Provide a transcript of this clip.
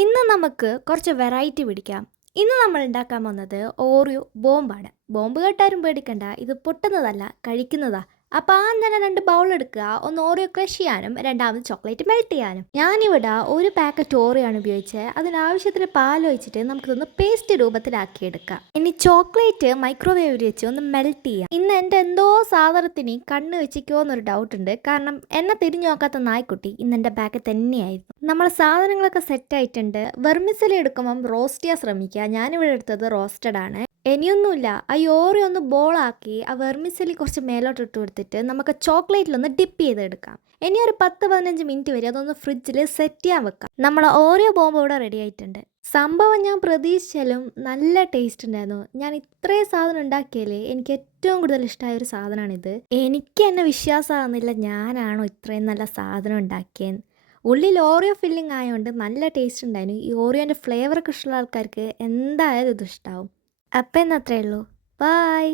ഇന്ന് നമുക്ക് കുറച്ച് വെറൈറ്റി പിടിക്കാം. ഇന്ന് നമ്മൾ ഉണ്ടാക്കാൻ പോകുന്നത് ഓറിയോ ബോംബാണ്. ബോംബ് കേട്ടാരും പേടിക്കണ്ട. ഇത് പൊട്ടുന്നതല്ല, കഴിക്കുന്നതാ. അപ്പോൾ ആദ്യം തന്നെ 2 ബൗൾ എടുക്കുക. ഒന്ന് ഓറിയോ ക്രഷ് ചെയ്യാനും രണ്ടാമത് ചോക്ലേറ്റ് മെൽറ്റ് ചെയ്യാനും. ഞാനിവിടെ ഒരു പാക്കറ്റ് ഓറിയോ ആണ് ഉപയോഗിച്ചത്. അതിനാവശ്യത്തിന് പാൽ ഒഴിച്ചിട്ട് നമുക്കിതൊന്ന് പേസ്റ്റ് രൂപത്തിലാക്കിയെടുക്കാം. ഇനി ചോക്ലേറ്റ് മൈക്രോവേവിൽ വെച്ച് ഒന്ന് മെൽറ്റ് ചെയ്യാം. ഇന്ന് എൻ്റെ എന്തോ സാധനത്തിന് കണ്ണ് വെച്ചിക്കോ എന്നൊരു ഡൗട്ട് ഉണ്ട്. കാരണം എന്നെ തിരിഞ്ഞു നോക്കാത്ത നായ്ക്കുട്ടി ഇന്ന് എൻ്റെ ബാഗ് തന്നെയായിരുന്നു. നമ്മൾ സാധനങ്ങളൊക്കെ സെറ്റ് ആയിട്ടുണ്ട്. വെർമിസലി എടുക്കുമ്പം റോസ്റ്റ് ചെയ്യാൻ ശ്രമിക്കുക. ഞാനിവിടെ എടുത്തത് റോസ്റ്റഡ് ആണ്. ഇനിയൊന്നുമില്ല, ആ ഓറിയോ ഒന്ന് ബോളാക്കി ആ വെർമിസലി കുറച്ച് മേലോട്ട് ഇട്ട് കൊടുത്തിട്ട് നമുക്ക് ചോക്ലേറ്റിലൊന്ന് ഡിപ്പ് ചെയ്തെടുക്കാം. ഇനി ഒരു 10-15 മിനിറ്റ് വരെ അതൊന്ന് ഫ്രിഡ്ജിൽ സെറ്റ് ചെയ്യാൻ വെക്കാം. നമ്മൾ ഓറിയോ ബോംബ് ഇവിടെ റെഡി ആയിട്ടുണ്ട്. സംഭവം ഞാൻ പ്രതീക്ഷിച്ചാലും നല്ല ടേസ്റ്റ് ഉണ്ടായിരുന്നു. ഞാൻ ഇത്രയും സാധനം ഉണ്ടാക്കിയാലേ എനിക്ക് ഏറ്റവും കൂടുതൽ ഇഷ്ടമായ ഒരു സാധനമാണിത്. എനിക്ക് എന്നെ വിശ്വാസമാകുന്നില്ല ഞാനാണോ ഇത്രയും നല്ല സാധനം ഉണ്ടാക്കിയത്. ഉള്ളിൽ ഓറിയോ ഫില്ലിംഗ് ആയതുകൊണ്ട് നല്ല ടേസ്റ്റ് ഉണ്ടായിരുന്നു. ഈ ഓറിയോൻ്റെ ഫ്ലേവറൊക്കെ ഇഷ്ടമുള്ള ആൾക്കാർക്ക് എന്തായാലും ഇത് ഇഷ്ടമാവും. അപ്പം എന്നത്രേ ഉള്ളൂ. ബായ്.